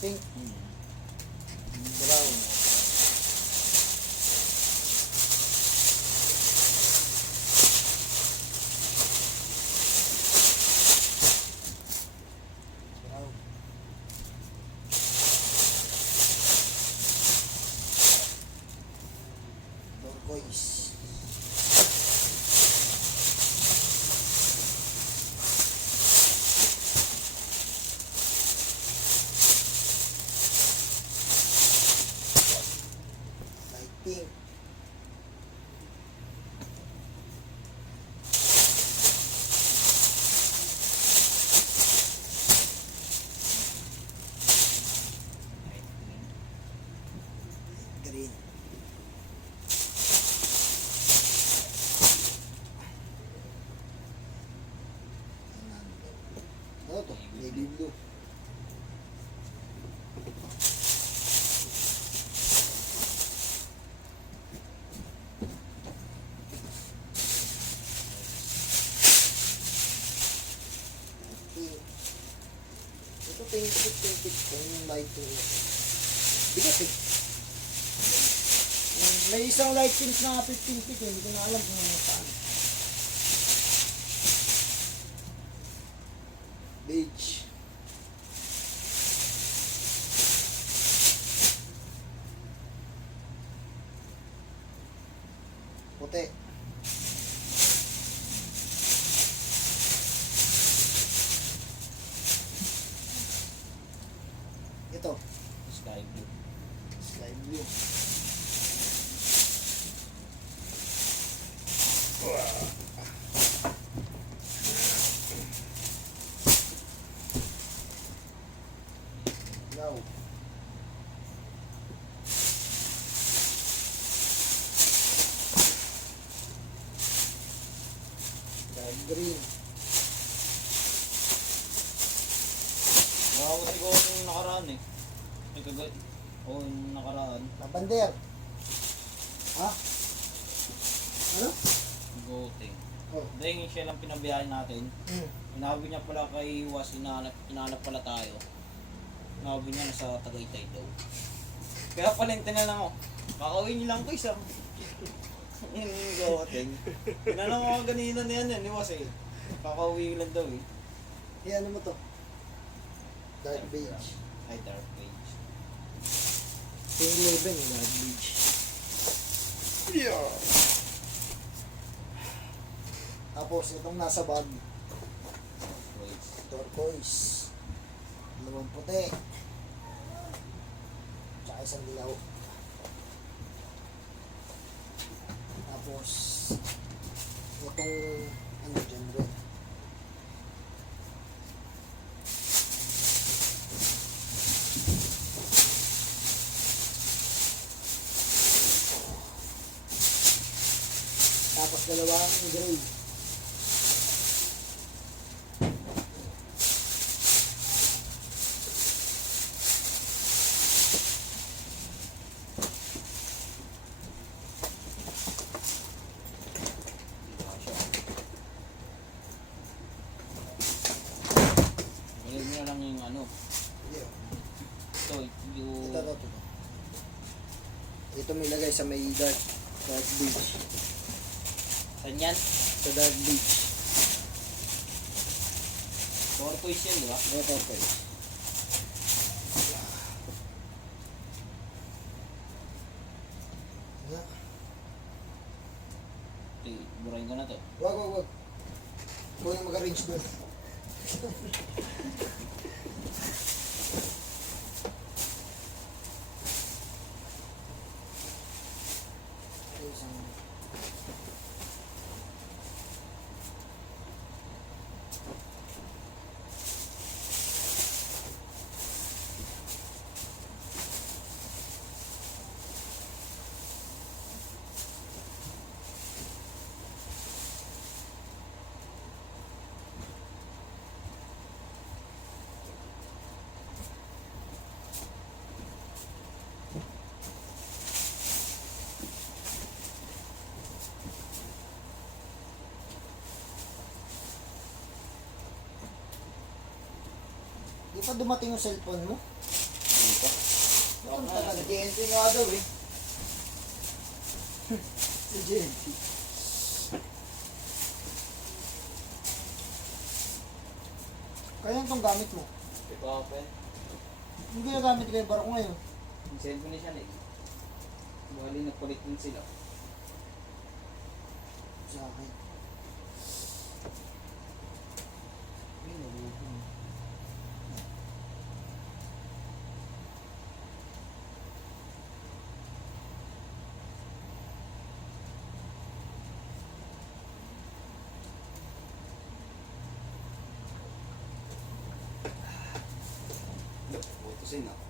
pink. Brown. Brown. Turquoise. Light pink. Green. Ano to? Navy blue. Pink. Ito pink. Yung light pink. Bigat eh. May isang light pink na 15 feet eh. Hindi ko na alam kung ano saan. Beige. Puti. Ito. Sky blue. Sky blue. Now. Dark green. Nakakawin ko yung nakaraan eh. Yung nakaraan. Labander. Ha? Ano? Goting. Oh. Dahil siya lang pinabiyahe natin. Inabi niya pala kay Was, inaanap pala tayo. Inabi niya nasa Tagaytay daw. Kaya palente na lang ako. Kakawin niyo lang ko isang. Yung goting. Pinanong ako ganina na yan ni Was eh. Kakawin lang daw eh. Ano mo to? Dark beige. Ay, dark beige. Yung 11 eh, dark beige. Yeah. Tapos itong nasa bag, turquoise. Dalawang puti. Tsaka isang dilaw. Tapos itong ano dyan rin. Tapos dalawang gray. Ilagay mo na lang yung ano. Yeah. Ito, yung... Ito. Ito may lagay sa may dark beige. Saan yan? Sa dark beige. Turquoise yan, di ba? Ito turquoise. Yeah. Burahin ko na to. Wag. Huwag na mag-arrange doon. Di pa dumating yung cellphone mo? pa. Ang tagal. Sa GNC nga daw eh. Si JNT. Kaya itong gamit mo. Ito ako eh. Yung ginagamit ko yung barako ngayon. Send ko na siya na eh. Bali nagpalit din sila. Sa akin. Ay, nalubo. Utusin na.